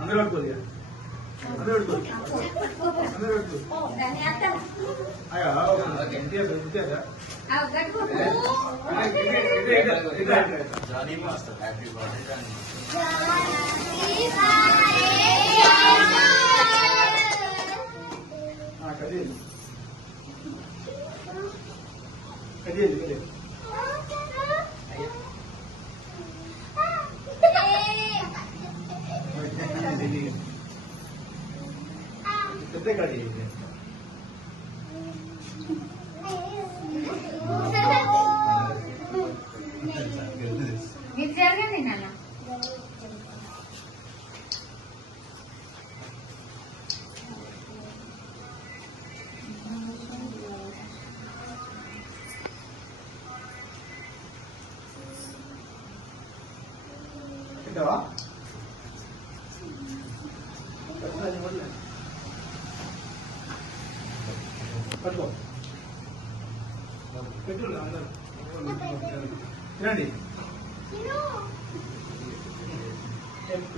అందరూ పట్టుకోదు అందరూ పట్టుకోదు అందరూ పెద్ద కడి మీరు జరగండి నాన్న తింటావా పట్టుకో పెట్టు అందరూ తినండి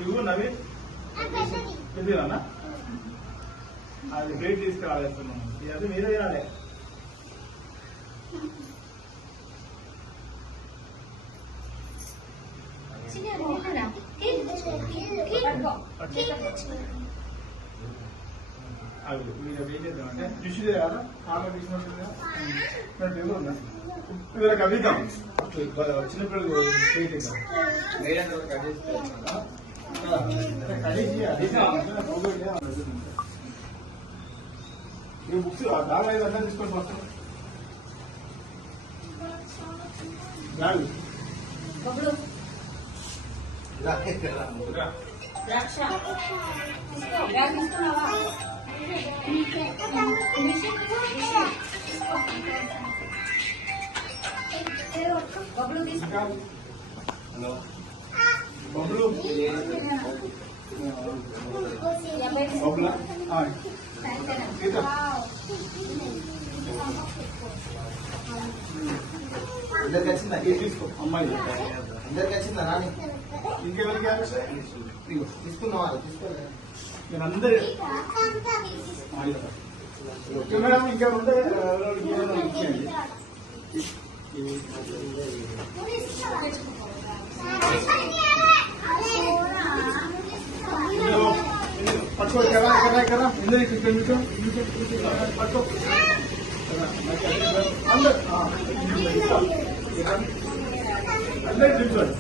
ఇవ్వు నవీన్ తిందిరానా అది ప్లేట్ తీసుకురాలేస్తున్నాం అది మీరే తినాలి అది మీరు ఏం చేద్దామంటే టిష్యూ చేయాలా ఆమె తీసుకుంటుందా పేపర్ ఉందా వీళ్ళకి అవిద్దాం చిన్నపిల్లలు ప్లేట్ ఇద్దాం బుక్స్ బ్యాగ్ ఐదు అన్నా తీసుకొని వస్తాం బ్యాగ్ బొబ్బులు బొబ్బులా అందరికి వచ్చిందా తీసుకో అమ్మాయి అందరికి వచ్చిందా రాని ఇంకెవరికి తీసుకున్నావా తీసుకోలే నేను అందరు మేడం ఇంకా ఉంటే ఇచ్చేయండి పట్టుకో కదా అందరికి పట్టుకో అందరు అందరికి చూసుకోండి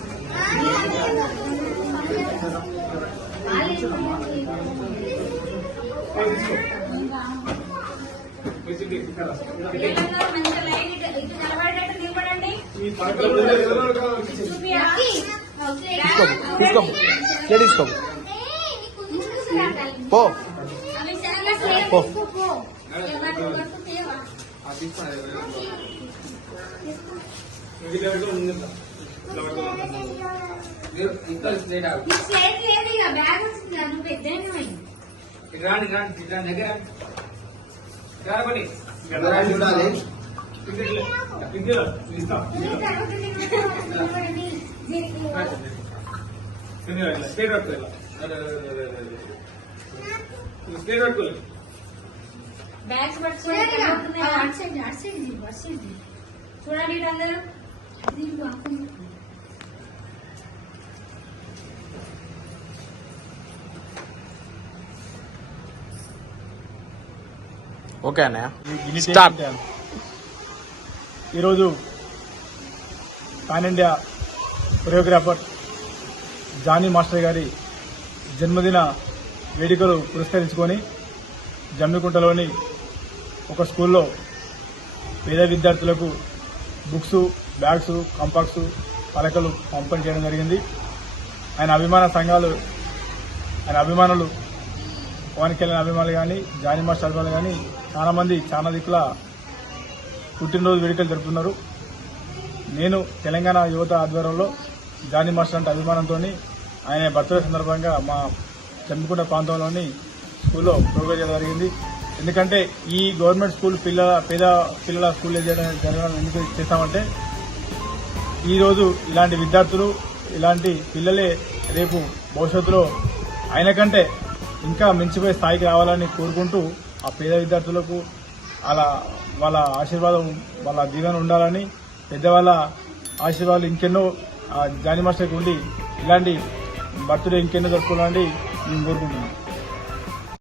తీసుకో పో చూడాలి బ్యాగ్స్ పట్టుకోండి చూడండి అందరూ ఓకే అన్నయ్య ఈరోజు pan India choreographer Jani master గారి జన్మదిన వేడుకలు పురస్కరించుకొని జమ్మికుంటలోని ఒక స్కూల్లో పేద విద్యార్థులకు బుక్స్, బ్యాగ్స్, కాంపాక్స్, పలకలు పంపిణీ చేయడం జరిగింది. ఆయన అభిమాన సంఘాలు, ఆయన అభిమానులు, పవన్ కళ్యాణ్ అభిమానులు కానీ, జానీ మాస్టర్ అభిమానులు కానీ చాలా మంది చాలా దిక్కుల పుట్టినరోజు వేడుకలు జరుపుతున్నారు. నేను తెలంగాణ యువత ఆధ్వర్యంలో జానీ మాస్టర్ అంటే అభిమానంతో ఆయన బర్త్డే సందర్భంగా మా జమ్మికుంట ప్రాంతంలోని స్కూల్లో ప్రోగ్రాం చేయడం జరిగింది. ఎందుకంటే ఈ గవర్నమెంట్ స్కూల్ పేద పిల్లల స్కూల్ జరగడం ఎందుకు చేస్తామంటే ఈరోజు ఇలాంటి విద్యార్థులు ఇలాంటి పిల్లలే రేపు భవిష్యత్తులో ఆయన కంటే ఇంకా మించిపోయే స్థాయికి రావాలని కోరుకుంటూ ఆ పేద విద్యార్థులకు అలా వాళ్ళ ఆశీర్వాదం వాళ్ళ దీవెన ఉండాలని పెద్దవాళ్ళ ఆశీర్వాదాలు ఇంకెన్నో జానీ మాస్టర్కి ఉండి ఇలాంటి బర్త్డే ఇంకెన్నో జరుపుకోవాలని మేము కోరుకుంటున్నాం.